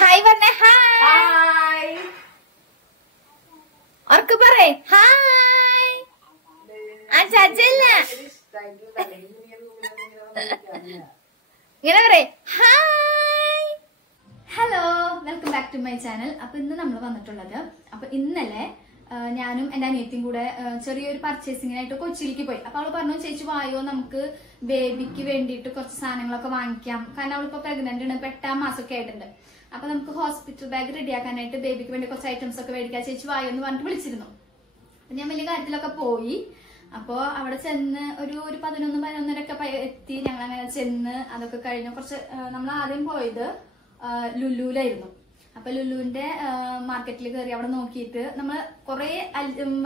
Hi പറഞ്ഞ hi ഓർക്ക് പറയേ ഹായ് ആ ചാച്ചല്ല ഇങ്ങനെ പറയേ hi. Hello, welcome back to my channel. അപ്പൊ ഇന്ന് നമ്മൾ വന്നിട്ടുള്ളത്, അപ്പൊ ഇന്നലെ ഞാനും എന്റെ അനിയത്തിയും കൂടെ ചെറിയൊരു പർച്ചേസിങ്ങിനായിട്ട് കൊച്ചിയിലേക്ക് പോയി. അപ്പൊ അവള് പറഞ്ഞു, ചേച്ചി വായോ നമുക്ക് ബേബിക്ക് വേണ്ടിയിട്ട് കുറച്ച് സാധനങ്ങളൊക്കെ വാങ്ങിക്കാം, കാരണം അവളിപ്പോ പ്രഗ്നന്റ് ആണ്, 8-ാം മാസമൊക്കെ ആയിട്ടുണ്ട്. അപ്പൊ നമുക്ക് ഹോസ്പിറ്റൽ ബാഗ് റെഡിയാക്കാനായിട്ട് ബേബിക്ക് വേണ്ടി കുറച്ച് ഐറ്റംസ് ഒക്കെ മേടിക്കാം, ചേച്ചി വായോ എന്ന് പറഞ്ഞിട്ട് വിളിച്ചിരുന്നു. അപ്പൊ ഞാൻ വലിയ കാര്യത്തിലൊക്കെ പോയി. അപ്പൊ അവിടെ ചെന്ന് ഒരു 11-11:30 എത്തി. ഞങ്ങൾ അങ്ങനെ ചെന്ന് അതൊക്കെ കഴിഞ്ഞു. കുറച്ച് നമ്മൾ ആദ്യം പോയത് ലുലുവിലായിരുന്നു. അപ്പൊ ലുലുവിന്റെ മാർക്കറ്റിൽ കയറി അവിടെ നോക്കിയിട്ട് നമ്മൾ കുറെ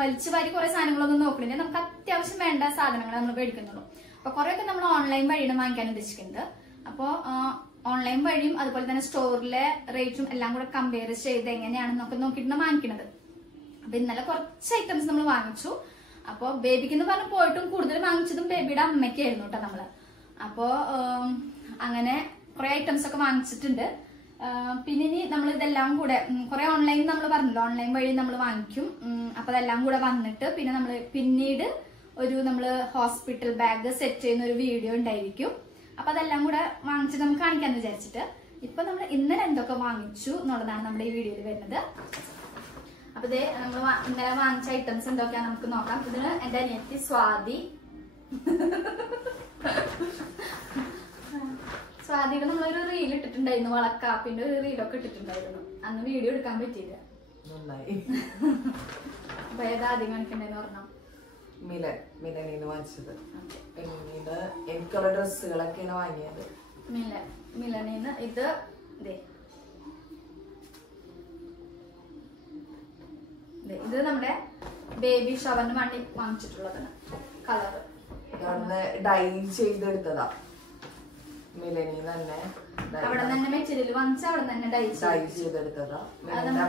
വലിച്ചു വാരി കുറെ സാധനങ്ങളൊന്നും നോക്കണില്ല, നമുക്ക് അത്യാവശ്യം വേണ്ട സാധനങ്ങൾ നമ്മൾ മേടിക്കുന്നുള്ളൂ. അപ്പൊ കുറെയൊക്കെ നമ്മൾ ഓൺലൈൻ വഴിയാണ് വാങ്ങിക്കാൻ ഉദ്ദേശിക്കുന്നത്. അപ്പോ ഓൺലൈൻ വഴിയും അതുപോലെ തന്നെ സ്റ്റോറിലെ റേറ്റും എല്ലാം കൂടെ കമ്പയർ ചെയ്ത് എങ്ങനെയാണെന്നൊക്കെ നോക്കിയിട്ടാണ് വാങ്ങിക്കുന്നത്. അപ്പൊ ഇന്നലെ കുറച്ച് ഐറ്റംസ് നമ്മൾ വാങ്ങിച്ചു. അപ്പൊ ബേബിക്ക് എന്ന് പറഞ്ഞ് പോയിട്ടും കൂടുതൽ വാങ്ങിച്ചതും ബേബിയുടെ അമ്മയ്ക്കായിരുന്നു കേട്ടോ നമ്മള്. അപ്പോ അങ്ങനെ കുറെ ഐറ്റംസ് ഒക്കെ വാങ്ങിച്ചിട്ടുണ്ട്. പിന്നെ ഇനി നമ്മൾ ഇതെല്ലാം കൂടെ കുറെ ഓൺലൈൻ നമ്മൾ പറഞ്ഞല്ലോ, ഓൺലൈൻ വഴി നമ്മൾ വാങ്ങിക്കും. അപ്പൊ അതെല്ലാം കൂടെ വന്നിട്ട് പിന്നെ നമ്മൾ പിന്നീട് നമ്മള് ഹോസ്പിറ്റൽ ബാഗ് സെറ്റ് ചെയ്യുന്ന ഒരു വീഡിയോ ഉണ്ടായിരിക്കും. അപ്പൊ അതെല്ലാം കൂടെ വാങ്ങിച്ച് നമുക്ക് കാണിക്കാന്ന് വിചാരിച്ചിട്ട് ഇപ്പൊ നമ്മൾ ഇന്നലെ എന്തൊക്കെ വാങ്ങിച്ചു എന്നുള്ളതാണ് നമ്മുടെ ഈ വീഡിയോയിൽ വരുന്നത്. അപ്പൊ ഇതേ നമ്മൾ ഇന്നലെ വാങ്ങിച്ച ഐറ്റംസ് എന്തൊക്കെയാ നമുക്ക് നോക്കാം. ഇതിന് എന്റെ അനിയത്തി സ്വാതിയുടെ നമ്മളൊരു റീൽ ഇട്ടിട്ടുണ്ടായിരുന്നു, വളക്കാപ്പിന്റെ ഒരു റീലൊക്കെ ഇട്ടിട്ടുണ്ടായിരുന്നു. അന്ന് വീഡിയോ എടുക്കാൻ പറ്റിയില്ല. അപ്പൊ ഏതാ ആദ്യം കാണിക്കണ്ടെന്ന് പറഞ്ഞോ? മിലനീന്ന് വാങ്ങിച്ചത്. പിന്നീട് എനിക്കുള്ള ഡ്രസ്സുകളൊക്കെയാണ് വാങ്ങിയത്. മിലനീന്ന് ഇത് ഇത് നമ്മുടെ ബേബി ഷവറിന് വേണ്ടി വാങ്ങിച്ചിട്ടുള്ളതാണ്. Colour dye ചെയ്തെടുത്തതാ. മിലനീന്ന് തന്നെ അവിടെ തന്നെ മെറ്റീരിയൽ വാങ്ങിച്ച അവിടെ തന്നെ ഡൈ ചെയ്തെടുത്തതാ.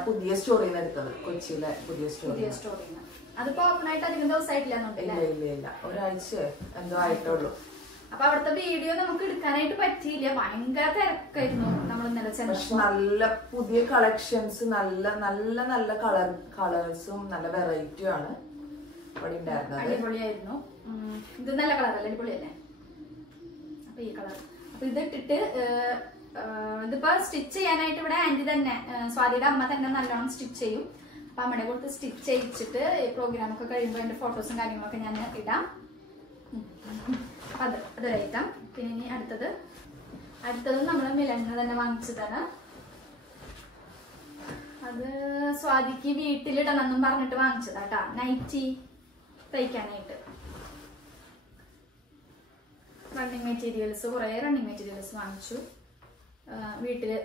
പുതിയ സ്റ്റോറിൽ നിന്ന് എടുത്തത്, കൊച്ചിയിലെ പുതിയ സ്റ്റോറിൽ. അതിപ്പോ ഓപ്പൺ ആയിട്ട് അധികം ദിവസമായിട്ടില്ല. ഇല്ല, ഒരാഴ്ച എന്തോ ആയിട്ടുള്ളൂ. അപ്പൊ അവിടുത്തെ വീഡിയോ നമുക്ക് എടുക്കാനായിട്ട് പറ്റിയില്ല, ഭയങ്കര തിരക്കായിരുന്നു. നമ്മൾ ഇന്നലെ നല്ല പുതിയ കളക്ഷൻസ്, നല്ല നല്ല നല്ല കളേഴ്സും നല്ല വെറൈറ്റിയും ആണ് ഇവിടെ ഉണ്ടായിരുന്നത്. അടിപൊളിയായിരുന്നു. ഇത് നല്ല കളറല്ലേ, അടിപൊളിയല്ലേ? അപ്പൊ ഈ കളർ, അപ്പൊ ഇത് ഇട്ടിട്ട് ഇതിപ്പോ സ്റ്റിച്ച് ചെയ്യാനായിട്ട് ഇവിടെ ആന്റി തന്നെ, സ്വാതിയുടെ അമ്മ തന്നെ നല്ലോണം സ്റ്റിച്ച് ചെയ്യും. അപ്പൊ അമ്മയുടെ കൊടുത്ത് സ്റ്റിച്ച് ചെയ്യിച്ചിട്ട് പ്രോഗ്രാം ഒക്കെ കഴിയുമ്പോൾ അതിന്റെ ഫോട്ടോസും കാര്യങ്ങളൊക്കെ ഞാൻ ഇടാം. അതൊരു ഐറ്റം. പിന്നെ ഇനി അടുത്തത് നമ്മൾ മിലനിന്ന് തന്നെ വാങ്ങിച്ചതാണ്. അത് സ്വാതിക്ക് വീട്ടിലിടണമെന്നും പറഞ്ഞിട്ട് വാങ്ങിച്ചതാട്ടാ, നൈറ്റി തയ്ക്കാനായിട്ട്. റണ്ണിങ് മെറ്റീരിയൽസ്, കുറെ റണ്ണിങ് മെറ്റീരിയൽസ് വാങ്ങിച്ചു. വീട്ടില്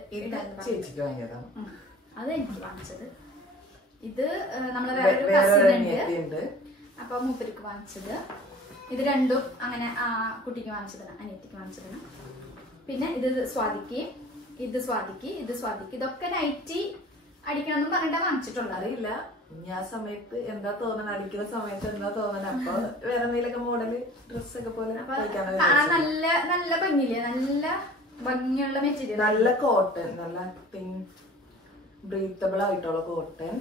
അത് എനിക്ക് വാങ്ങിച്ചത്. ഇത് നമ്മളെ വേറൊരു കസിൻ ഉണ്ട്, അപ്പൊ മൂപ്പർക്ക് വാങ്ങിച്ചത്. ഇത് രണ്ടും അങ്ങനെ കുട്ടിക്ക് വാങ്ങിച്ചതാണ്, അനിയത്തിക്ക് വാങ്ങിച്ചതാണ്. പിന്നെ ഇത് സ്വാതിക്ക്, ഇതൊക്കെ നൈറ്റി അടിക്കണമെന്നും പറഞ്ഞിട്ടാ വാങ്ങിച്ചിട്ടുള്ളത്. അറിയില്ല ഞാൻ സമയത്ത് എന്താ തോന്നണം, അടിക്കുന്ന സമയത്ത് എന്താ തോന്നണം. അപ്പൊ വേറെ എന്തെങ്കിലുമൊക്കെ മോഡല് ഡ്രസ്സൊക്കെ പോലെ നല്ല നല്ല ഭംഗിയില്ലേ, നല്ല ഭംഗിയുള്ള മെറ്റീരിയൽ, നല്ല കോട്ടൺ, നല്ല ബ്രീത്തബിൾ ആയിട്ടുള്ള കോട്ടൺ.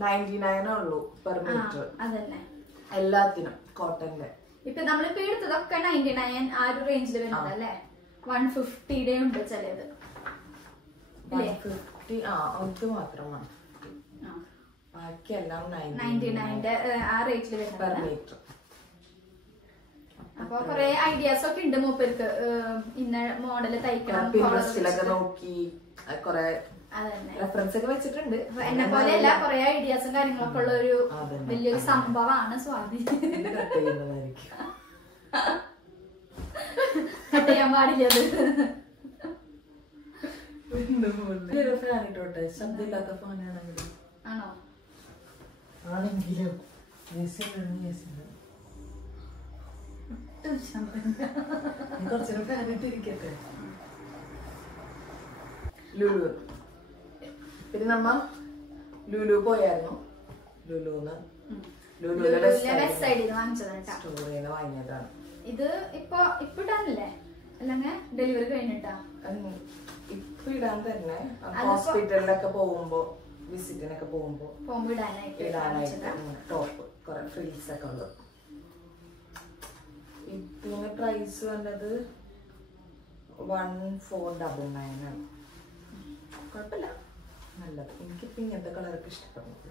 99 ഉള്ളൂ പെർ മീറ്റർ. അതന്നെ എല്ലാത്തിനും കോട്ടന്റെ. ഇപ്പൊ നമ്മളിപ്പോ എടുത്തതൊക്കെ 99 ആ ഒരു റേഞ്ചിൽ വരുന്നത് അല്ലേ. 150 ഉണ്ട് ചിലത്. 150 അത് മാത്രമാണ്, ബാക്കിയെല്ലാം 99 ആ റേറ്റിൽ വരുന്നത് പെർ മീറ്റർ. അപ്പൊ കൊറേ ഐഡിയാസ് ഒക്കെ ഉണ്ട് മൂപ്പർക്ക്, ഇന്ന മോഡല് തയ്ക്കണം. പിൻട്രസ്റ്റിലൊക്കെ നോക്കി കൊറേ റെഫറൻസ് ഒക്കെ വെച്ചിട്ടുണ്ട്. എന്നെ പോലെയല്ല, കൊറേ ഐഡിയാസും കാര്യങ്ങളൊക്കെ ഉള്ള ഒരു വലിയൊരു സംഭവമാണ് സ്വാതി. കട്ട് ചെയ്യാൻ പാടില്ലത്. ശബ്ദമില്ലാത്ത ഫാനാണെങ്കിലും ആണോ? ആണെങ്കിലും കുറച്ചൊരു ഫാനിട്ടിരിക്കട്ടെ. ലുലു, പിന്നെ നമ്മ ലുലു പോയായിരുന്നു. ലുലുവിലെ സ്റ്റോറിന്ന് വാങ്ങിയതാണ്. ഇത് ഇപ്പൊ ഇടാനല്ലേ, അല്ലെങ്കിൽ ഡെലിവറി കഴിഞ്ഞിട്ടാ? ഇപ്പൊ ഇപ്പൊ ഇടാൻ തന്നെ ഹോസ്പിറ്റലിലൊക്കെ പോകുമ്പോ വിസിറ്റിനൊക്കെ പോകുമ്പോ ഇടാനായിട്ട് ടോപ്പ് കുറെ ഫ്രിൽസ് ഒക്കെ ഉള്ളത്. ഇതിന് പ്രൈസ് വന്നത് 1499 ആണ്. കുഴപ്പമില്ല, നല്ലത്. എനിക്കിപ്പോ ഇങ്ങനത്തെ കളറൊക്കെ ഇഷ്ടപ്പെടുന്നത്.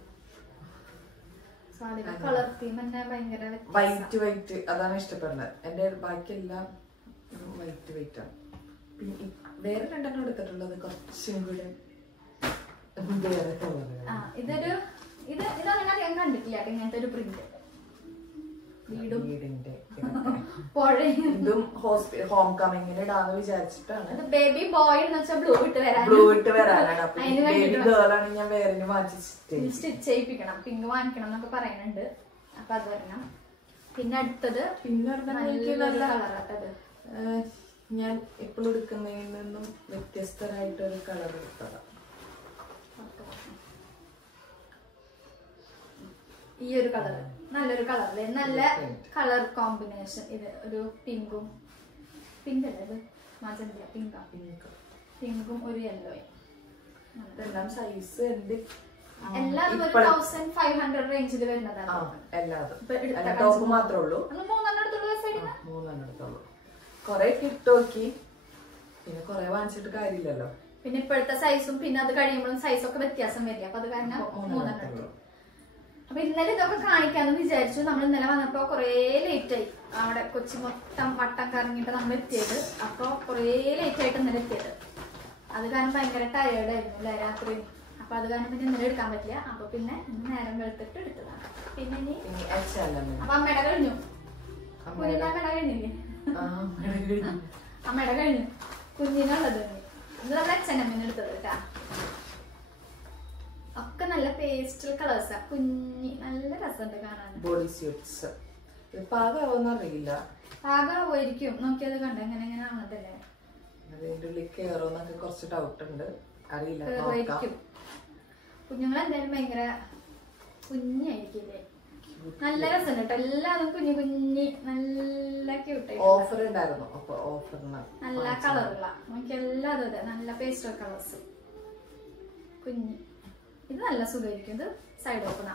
വൈറ്റ് അതാണ് ഇഷ്ടപ്പെടുന്നത്. എന്റെ ബാക്കിയെല്ലാം വൈറ്റ് ആണ്. പിന്നെ വേറെ രണ്ടെണ്ണം എടുത്തിട്ടുള്ളത് കുറച്ചും കൂടെ വേറെ ഇതൊരു ഇതങ്ങനെ കണ്ടിട്ടില്ല ഇങ്ങനത്തെ ഒരു പ്രിന്റ്. വീടിന്റെ ഇതും ഹോം കമ്മിങ്ങിന് ഇടാന്ന് വിചാരിച്ചിട്ടാണ്. ബേബി ബോയ് എന്ന് വെച്ചാൽ ബ്ലൂ ഇട്ട് വരാനാണ്. ബേബി ഗേൾ ആണ് ഞാൻ വേറെ സ്റ്റിച്ച് ചെയ്യിപ്പിക്കണം, പിങ്ക് വാങ്ങിക്കണം എന്നൊക്കെ പറയുന്നുണ്ട്. അപ്പൊ അത് വരണം. പിന്നെ അടുത്തത് കളറാട്ടത് ഞാൻ എപ്പോഴും എടുക്കുന്നതിൽ നിന്നും വ്യത്യസ്തരായിട്ടൊരു കളർ എടുത്തതാണ്. ഈ ഒരു കളർ നല്ലൊരു കളറല്ലേ, നല്ല കളർ കോമ്പിനേഷൻ. ഇത് ഒരു പിങ്കും പിങ്കല്ലേ, ഇത് മജന്ത പിങ്കും ഒരു യെല്ലോയും. ഇതെല്ലാം സൈസ് എല്ലാം 1500 റേഞ്ചിൽ വരുന്നതാണ്. ടോപ്പ് മാത്രമേ ഉള്ളൂ, 3 എടുത്തുള്ളൂ. കൊറേ കിട്ടോക്കി, പിന്നെ കൊറേ വാങ്ങിച്ചിട്ട് കാര്യമില്ലല്ലോ. പിന്നെ ഇപ്പോഴത്തെ സൈസും പിന്നെ അത് കഴിയുമ്പോഴും സൈസൊക്കെ വ്യത്യാസം വരിക. അപ്പൊ അത് കാരണം 3 എടുത്തു. അപ്പൊ ഇന്നലെ ഇതൊക്കെ കാണിക്കാന്ന് വിചാരിച്ചു. നമ്മൾ ഇന്നലെ വന്നപ്പോ കൊറേ ലേറ്റ് ആയി. അവിടെ കൊച്ചി മൊത്തം വട്ടം കറങ്ങിട്ട് നമ്മൾ എത്തിയത്. അപ്പൊ കൊറേ ലേറ്റ് ആയിട്ട് ഇന്നലെ എത്തിയത്. അത് കാരണം ഭയങ്കര ടയേർഡ് ആയിരുന്നു അല്ലെ രാത്രി. അപ്പൊ അത് കാരണം പിന്നെ ഇന്നലെ എടുക്കാൻ പറ്റില്ല. അപ്പൊ പിന്നെ നേരം വെളുത്തിട്ട് എടുത്തതാണ്. പിന്നെ ഇനി അപ്പൊ അമ്മയുടെ കഴിഞ്ഞു, കുഞ്ഞിന്റെ അമ്മയുടെ കഴിഞ്ഞില്ലേ? അമ്മയുടെ കഴിഞ്ഞു, കുഞ്ഞിനുള്ളത് ഇത് നമ്മുടെ അച്ഛനമ്മേനെ എടുത്തത് കേട്ടാ. ഒക്കെ നല്ല പേസ്റ്റൽ കളേഴ്സാ, കുഞ്ഞി നല്ല രസമുണ്ട് കാണാൻ. ബോഡി സ്യൂട്ട്സ് പാകമാവുന്നറിയില്ല, പാകമാവുമായിരിക്കും. നോക്കിയത് കണ്ട എങ്ങനെ എങ്ങനെ ആവണതല്ലേ. അതിന്റെ ഉള്ളിൽ കേറോന്നൊക്കെ കുറച്ച് ഡൗട്ട് ഉണ്ട്, അറിയില്ല. കുഞ്ഞുങ്ങളെന്തായാലും ഭയങ്കര കുഞ്ഞായിരിക്കില്ലേ, നല്ല രസം കേട്ടോ. എല്ലാതും കുഞ്ഞു കുഞ്ഞി നല്ല ക്യൂട്ടായി. ഓഫർ ഉണ്ടായിരുന്നു, അപ്പൊ ഓഫറിന് നല്ല കളറുകളാ. നമുക്ക് എല്ലാതും അതെ, നല്ല പേസ്റ്റൽ കളേഴ്സ് കുഞ്ഞി. ഇത് നല്ല സുഖമായിരിക്കും. ഇത് സൈഡ് ഓപ്പണാ,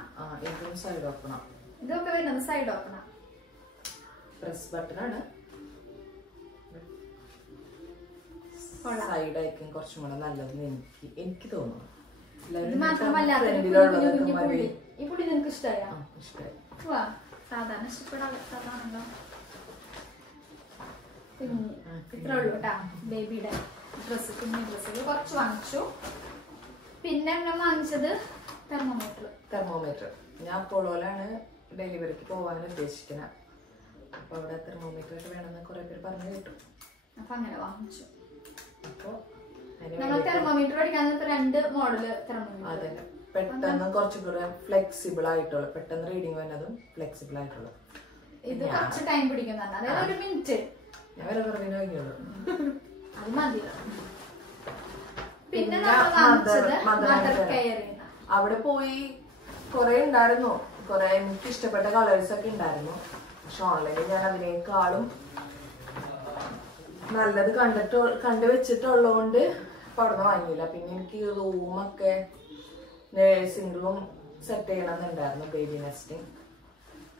സൈഡ് ഓപ്പണാ. ഇതൊക്കെ വരുന്നത് സൈഡ് ഓപ്പണാ. പ്രസ് ബട്ടൺ ആണ്. സൈഡ് ആയിരിക്കും കുറച്ചും കൂടെ നല്ലതെന്ന് എനിക്ക് തോന്നുന്നു. ഇത് മാത്രമല്ല ഈ പുള്ളി നിനക്ക് ഇഷ്ടമായോ? സാധാരണ ഇഷ്ടപ്പെടാതാണല്ലോ. കുഞ്ഞി ഇത്രേ ഉള്ളൂ കേട്ടാ ബേബിയുടെ ഡ്രസ്സ്. കുഞ്ഞി ഡ്രസ്സുകൾ കുറച്ച് വാങ്ങിച്ചു. പിന്നെ ഞാൻ വാങ്ങിച്ചത് തെർമോമീറ്റർ. ഞാൻ അപ്പോളോയിലാണ് ഡെലിവറിക്ക് പോകാൻ ഉദ്ദേശിക്കുന്നത്. അപ്പൊ അവിടെ തെർമോമീറ്റർ ഒക്കെ വേണമെന്ന് കുറെ പേര് പറഞ്ഞു കേട്ടു. അപ്പൊ അങ്ങനെ വാങ്ങിച്ചു. അപ്പൊ നമ്മൾ തെർമോമീറ്റർ പഠിക്കാൻ 2 മോഡല് തെർമോമീറ്റർ. അതെ, പെട്ടെന്ന് കുറച്ചുകൂടെ ഫ്ലെക്സിബിൾ ആയിട്ടുള്ള, പെട്ടെന്ന് റീഡിങ് വരുന്നതും ഫ്ലെക്സിബിൾ ആയിട്ടുള്ള. ഇത് കുറച്ച് ടൈം പിടിക്കും, അതായത് 1 മിനിറ്റ്. ഞാൻ വരെ കുറവിനെ കഴിഞ്ഞുള്ളൂ, അത് മതി. പിന്നെ നമ്മൾ വാങ്ങിച്ചത് മദർ കെയർ. അവിടെ പോയി കൊറേ ഉണ്ടായിരുന്നു, കൊറേ എനിക്ക് ഇഷ്ടപ്പെട്ട കളേഴ്സ് ഒക്കെ ഉണ്ടായിരുന്നു. പക്ഷെ ഓൺലൈനിൽ ഞാൻ അതിനേക്കാളും നല്ലത് കണ്ടുവച്ചിട്ടുള്ളതുകൊണ്ട് അവിടെ വാങ്ങിയില്ല. പിന്നെ എനിക്ക് റൂമൊക്കെ നേഴ്സിംഗ് റൂം സെറ്റ് ചെയ്യണമെന്നുണ്ടായിരുന്നു, ബേബി നെസ്റ്റിംഗ്.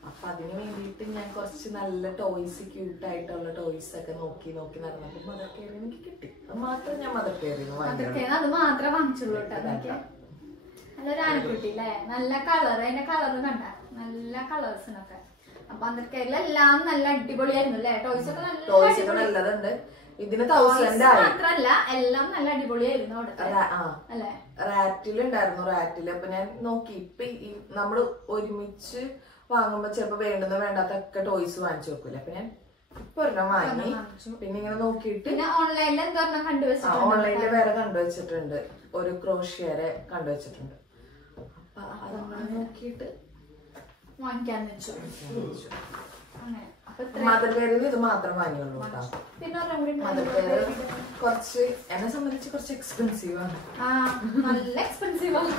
അപ്പൊ അതിന് വേണ്ടിയിട്ട് ഞാൻ കുറച്ച് നല്ല ടോയ്സ്, ക്യൂട്ടായിട്ടുള്ള ടോയ്സ് ഒക്കെ നോക്കി നടന്നപ്പോ മദർ കെയർ എനിക്ക് കിട്ടി. അത് മാത്രം ഞാൻ മദർ കെയർ അത് മാത്രമേ വാങ്ങിച്ചുള്ളൂ കേട്ടോ. നല്ലൊരു ആനക്കുട്ടി അല്ലേ, നല്ല കളർ. അതിന്റെ കളറ് കണ്ട നല്ല കളേഴ്സിനൊക്കെ. അപ്പൊ മദർ കെയറിലെല്ലാം നല്ല അടിപൊളിയായിരുന്നു അല്ലേ. ടോയ്സ് ഒക്കെ നല്ലതുണ്ട്. ഇതിന് 1000 മാത്രല്ല എല്ലാം നല്ല അടിപൊളിയായിരുന്നു അല്ലേ. റാറ്റിലുണ്ടായിരുന്നു, റാറ്റില്. അപ്പൊ ഞാൻ നോക്കി, ഇപ്പൊ നമ്മള് ഒരുമിച്ച് വാങ്ങുമ്പോ ചിലപ്പോ വേണ്ടുന്ന വേണ്ടാത്തൊക്കെ ടോയ്സ് വാങ്ങിച്ചു വെക്കൂല. അപ്പൊ ഞാൻ ഇപ്പൊ ഒരെണ്ണം വാങ്ങി. പിന്നെ ഇങ്ങനെ നോക്കിയിട്ട് ഓൺലൈനില് വേറെ കണ്ടുവച്ചിട്ടുണ്ട്, ഒരു ക്രോഷിയറെ കണ്ടുവച്ചിട്ടുണ്ട്. അപ്പൊ അതങ്ങനെ നോക്കിയിട്ട് വാങ്ങിക്കാന്ന് വെച്ചു. മദർ കെയറിൽ ഇത് മാത്രം വാങ്ങിയുള്ളൂ കേട്ടോ. മദർ കെയർ കുറച്ച് എന്നെ സംബന്ധിച്ച് കുറച്ച് എക്സ്പെൻസീവ് ആണ്, നല്ല എക്സ്പെൻസീവ് ആണ്.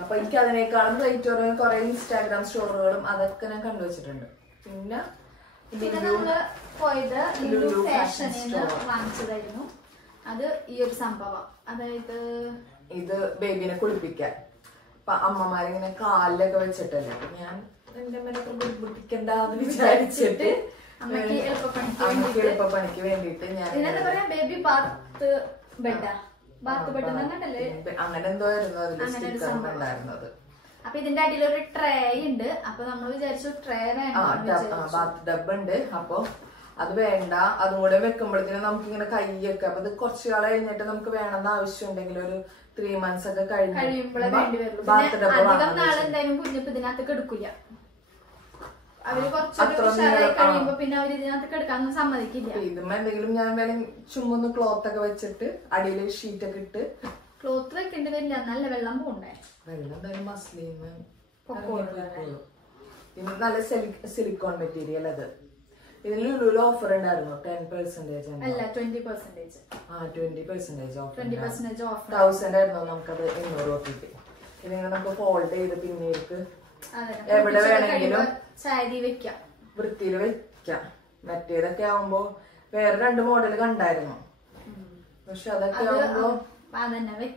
അപ്പൊ എനിക്ക് അതിനേക്കാളും റേറ്റ് കുറെ ഇൻസ്റ്റാഗ്രാം സ്റ്റോറുകളും അതൊക്കെ ഞാൻ കണ്ടുവച്ചിട്ടുണ്ട്. പിന്നെ നമ്മള് പോയത് ലുലു ഫാഷനിൽ വാങ്ങിച്ചതായിരുന്നു. അത് ഈ ഒരു സംഭവം, അതായത് ഇത് ബേബിനെ കുളിപ്പിക്കാൻ. അപ്പൊ അമ്മമാരിങ്ങനെ കാലിലൊക്കെ വെച്ചിട്ടല്ലേ, അപ്പൊ ഞാൻ എന്റെ മേലൊക്കെ ബുദ്ധിമുട്ടിക്കണ്ടെന്ന് വിചാരിച്ചിട്ട് അമ്മക്ക് എളുപ്പപ്പണിക്ക് വേണ്ടിട്ട് ഞാൻ എന്താ പറയാ, ബേബി ബാത്ത് ബെഡാ, ബാത്ത് ബെഡ് അങ്ങനെ എന്തോ ആയിരുന്നു അതിൽ സ്റ്റിക്കർ ഉണ്ടായിരുന്നത്. അപ്പൊ ഇതിന്റെ അടിയിൽ ഒരു ട്രേ ഉണ്ട്. അപ്പൊ നമ്മൾ വിചാരിച്ചു ട്രേ ബാത്ത് ടബ് ഉണ്ട്. അപ്പൊ അത് വേണ്ട, അതും കൂടെ വെക്കുമ്പോഴത്തേനും നമുക്ക് ഇങ്ങനെ കൈയൊക്കെ, അപ്പൊ ഇത് കുറച്ചു കാലം കഴിഞ്ഞിട്ട് നമുക്ക് വേണമെന്ന് ആവശ്യം ഉണ്ടെങ്കിൽ ഒരു 3 months ഒക്കെ കഴിയുമ്പോഴേ വേണ്ടി വരുള്ളൂ. അധികം നാളെന്തായാലും കുഞ്ഞിപ്പ് ഇതിനകത്ത് എടുക്കില്ല. അവര് കുറച്ചൊരു കഴിയുമ്പോ പിന്നെ അവര് ഇതിനകത്ത് എടുക്കാനൊന്നും സമ്മതിക്കില്ല. ഇതുമ്പോ എന്തെങ്കിലും ഞാൻ വേണമെങ്കിൽ ചുമന്ന് ക്ലോത്ത് ഒക്കെ വെച്ചിട്ട് അടിയിൽ ഷീറ്റ് ഒക്കെ ഇട്ട്, ക്ലോത്ത് വെക്കേണ്ടി വരില്ല, നല്ല വെള്ളം പോണ്ടേ. വെള്ളം എന്തായാലും മസ്ലിന്ന് നല്ല സിലിക്കോൺ മെറ്റീരിയൽ. അത് ഇതിൽ ലുലുവിൽ ഓഫർ ഉണ്ടായിരുന്നു 10% അല്ല 20%. 20% ഓഫ്. 20% ഓഫ് 1000 ആയിരുന്നു നമുക്കത് 800 രൂപയ്ക്ക്. ഇതിങ്ങനെ നമുക്ക് ഫോൾഡ് ചെയ്ത് പിന്നീട് എവിടെ വേണമെങ്കിലും വൃത്തിയിൽ വെക്കാം. മറ്റേതൊക്കെ ആവുമ്പോ വേറെ 2 മോഡൽ കണ്ടായിരുന്നു, പക്ഷെ അതൊക്കെ ആവുമ്പോ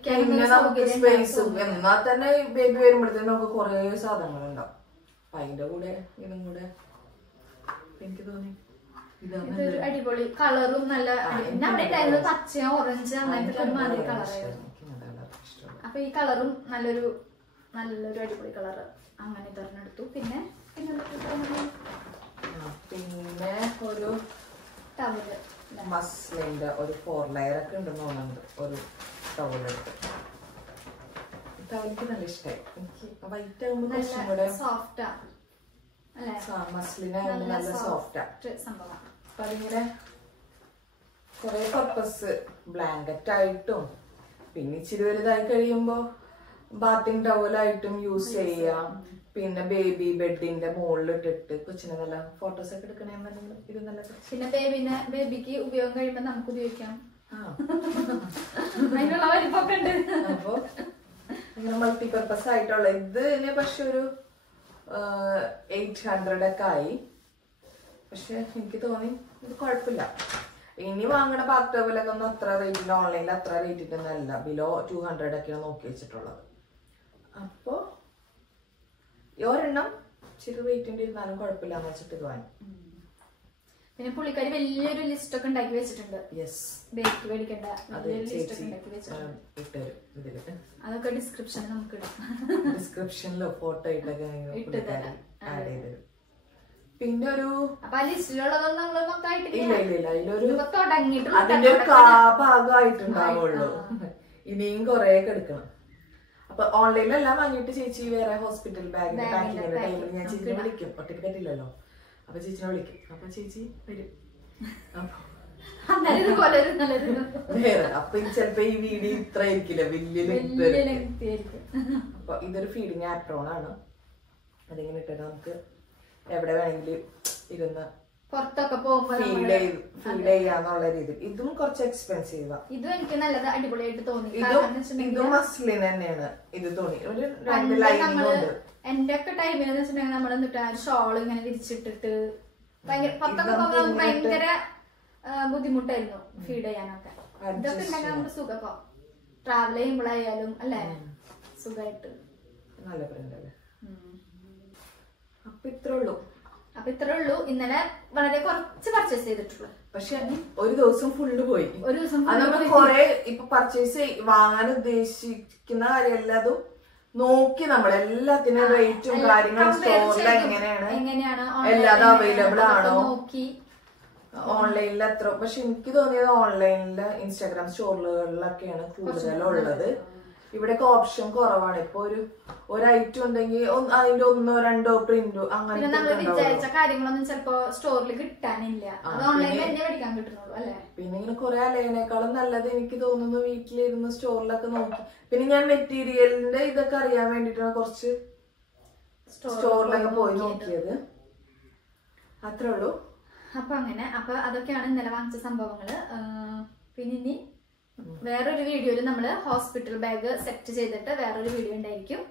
പിന്നെ നമുക്ക് സ്പേസ്, എന്നാൽ തന്നെ ബേബി വരുമ്പോഴത്തേനും നമുക്ക് കുറെ സാധനങ്ങൾ ഉണ്ടാവും. അപ്പൊ അതിന്റെ കൂടെ ഇതും കൂടെ എനിക്ക് തോന്നി ഇതൊരു അടിപൊളി കളറും നല്ല പച്ച ഓറഞ്ച് അങ്ങനത്തെ മാതിരി കളറായിരുന്നു. അപ്പൊ ഈ കളറും നല്ലൊരു അടിപൊളി കളറ് അങ്ങനെ തെരഞ്ഞെടുത്തു. പിന്നെ ഒരു ടവല് മസ്ലിന്റെ ഒരു 4 ലെയർ ഒക്കെ ഉണ്ടെന്ന് തോന്നുന്നുണ്ട്. ഒരു ടവലെടുത്ത്, ടവലിക്ക് നല്ല ഇഷ്ടമായി എനിക്ക്. വൈറ്റ് ആകുമ്പോൾ സോഫ്റ്റാ, മസ്ലിനായിരുന്നു നല്ല സോഫ്റ്റാ സംഭവം. അപ്പൊ അതിങ്ങനെ കൊറേ പർപ്പസ്, ബ്ലാങ്കറ്റ് ആയിട്ടും പിന്നെ ഇച്ചിരി വലുതായി കഴിയുമ്പോ ബാത്തിങ് ടവലായിട്ടും യൂസ് ചെയ്യാം. പിന്നെ ബേബി ബെഡിന്റെ മുകളിൽ ഇട്ടിട്ട് കൊച്ചിനെ നല്ല ഫോട്ടോസ് ഒക്കെ എടുക്കണമെന്നുണ്ടെങ്കിൽ ഇത് നല്ല. പിന്നെ ബേബിക്ക് ഉപയോഗം കഴിയുമ്പോ നമുക്ക് ഉപയോഗിക്കാം. അതിനുള്ള വലിപ്പൊക്കെ ഉണ്ട്. അപ്പൊ ഇങ്ങനെ മൾട്ടിപർപ്പസ് ആയിട്ടുള്ള ഇതിന് പക്ഷെ ഒരു 800 ഒക്കെ ആയി. പക്ഷെ എനിക്ക് തോന്നി ഇത് കുഴപ്പമില്ല. ഇനി വാങ്ങണ ബാത്ത് ടവലൊക്കെ ഒന്നും അത്ര റേറ്റിന്, ഓൺലൈനിൽ അത്ര റേറ്റിട്ടൊന്നും അല്ല, ബിലോ 200 ഒക്കെയാണ് നോക്കി വെച്ചിട്ടുള്ളത്. അപ്പൊ ഒരെണ്ണം ഇച്ചിരി റേറ്റിന്റെ ഇരുന്നാലും കുഴപ്പമില്ലാന്ന് വെച്ചിട്ട് ഇത് വാങ്ങി. പിന്നെ പുള്ളിക്കാരി വലിയൊരു ലിസ്റ്റ് ഒക്കെ ഉണ്ടാക്കി വെച്ചിട്ടുണ്ട്. ബേക്ക് മേടിക്കേണ്ട അതൊക്കെ ഡിസ്ക്രിപ്ഷനിൽ നമുക്ക് ഇടാം. ഡിസ്ക്രിപ്ഷനിലോ ഫോട്ടോ ഇട്ടൊക്കെ ആഡ് ചെയ്ത്. പിന്നെ ഒരു ലിസ്റ്റിലുള്ളതൊന്നും നമ്മള് ഇല്ല അതിന്റെ ഒരു ഭാഗമായിട്ടുണ്ടാവുള്ളൂ. ഇനിയും കൊറേ എടുക്കണം. അപ്പൊ ഓൺലൈനിലെല്ലാം വാങ്ങിയിട്ട് ചേച്ചി വേറെ ഹോസ്പിറ്റൽ ബാഗിന്റെ പാക്കിങ്ങിന്റെ ടൈമിൽ ഞാൻ ചേച്ചിനെ വിളിക്കും. ഒറ്റയ്ക്ക് പറ്റില്ലല്ലോ. അപ്പൊ ചേച്ചിനെ വിളിക്കും. അപ്പൊ ചേച്ചി വരും. വേറെ അപ്പൊ ചിലപ്പോ ഈ വീഡിയോ ഇത്ര ആയിരിക്കില്ല, വലിയ. അപ്പൊ ഇതൊരു ഫീഡിങ് ആപ്രോൺ ആണ്. അതിങ്ങനെ ഇട്ടിട്ട് നമുക്ക് എവിടെ വേണമെങ്കിലും ഇരുന്ന് പുറത്തൊക്കെ പോകുമ്പോ ഫീഡ് ചെയ്യാന്നുള്ള രീതി. ഇതും കുറച്ച് എക്സ്പെൻസീവാ. ഇതും എനിക്ക് നല്ലത് അടിപൊളിയായിട്ട് തോന്നി. ഇതും മസ്ലിൻ തന്നെയാണ്. ഇത് തോന്നി ഒരു 2 ലൈനിങ് ഉണ്ട്. എന്റെ ഒക്കെ ടൈമിൽ വെച്ചിട്ടുണ്ടെങ്കിൽ നമ്മൾ എന്നിട്ട് ഷോൾ ഇങ്ങനെ വിരിച്ചിട്ടിട്ട് പുറത്തൊക്കെ പോകുമ്പോൾ ഭയങ്കര ബുദ്ധിമുട്ടായിരുന്നു ഫീഡ് ചെയ്യാനൊക്കെ. ഇതൊക്കെ ഉണ്ടെങ്കിൽ നമുക്ക് സുഖപ്പോ ട്രാവൽ ചെയ്യുമ്പോഴായാലും അല്ലെ സുഖമായിട്ട്. നല്ല പ്രിന്റ് അല്ലേ. അപ്പൊ ഇത്രേ ഉള്ളൂ. ഇന്നലെ വളരെ കുറച്ച് പർച്ചേസ് ചെയ്തിട്ടുള്ളൂ. പക്ഷെ ഒരു ദിവസം ഫുള്ള് പോയി. അത് നമ്മൾ കൊറേ ഇപ്പൊ പർച്ചേസ് വാങ്ങാൻ ഉദ്ദേശിക്കുന്ന കാര്യമല്ല, അതും നോക്കി നമ്മൾ എല്ലാത്തിനും റേറ്റും കാര്യങ്ങളും സ്റ്റോറിൽ എങ്ങനെയാണ് എല്ലാതും അവൈലബിൾ ആണോ, ഓൺലൈനിൽ എത്ര. പക്ഷെ എനിക്ക് തോന്നിയത് ഓൺലൈനില് ഇൻസ്റ്റാഗ്രാം സ്റ്റോറുകളിലൊക്കെയാണ് കൂടുതലുള്ളത്. ഇവിടെയൊക്കെ ഓപ്ഷൻ കുറവാണ്. ഇപ്പൊ ഒരു ഐറ്റം ഉണ്ടെങ്കിൽ അതിന്റെ 1-2 പ്രിന്റോ അങ്ങനെ വിചാരിച്ച കാര്യങ്ങളൊന്നും ചിലപ്പോ സ്റ്റോറിൽ കിട്ടാനില്ല. പിന്നെ ഇങ്ങനെ കുറെ അലയേനേക്കാളും നല്ലത് എനിക്ക് തോന്നുന്നു വീട്ടിലിരുന്ന് സ്റ്റോറിലൊക്കെ നോക്കി. പിന്നെ ഞാൻ മെറ്റീരിയലിന്റെ ഇതൊക്കെ അറിയാൻ വേണ്ടിട്ടാണ് കുറച്ച് സ്റ്റോറിലൊക്കെ പോയി നോക്കിയത്. അത്രേ ഉള്ളൂ. അപ്പൊ അതൊക്കെയാണ് ഇന്നലെ വാങ്ങിച്ച സംഭവങ്ങള്. പിന്നെ ഇനി വേറൊരു വീഡിയോയില് നമ്മള് ഹോസ്പിറ്റൽ ബാഗ് സെറ്റ് ചെയ്തിട്ട് വേറൊരു വീഡിയോ ഉണ്ടായിരിക്കും.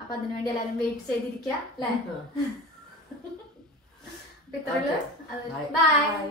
അപ്പൊ അതിനുവേണ്ടി എല്ലാരും വെയിറ്റ് ചെയ്തിരിക്കുക അല്ലേ. അപ്പൊ ഇത്രയുള്ളൂ. ബൈ.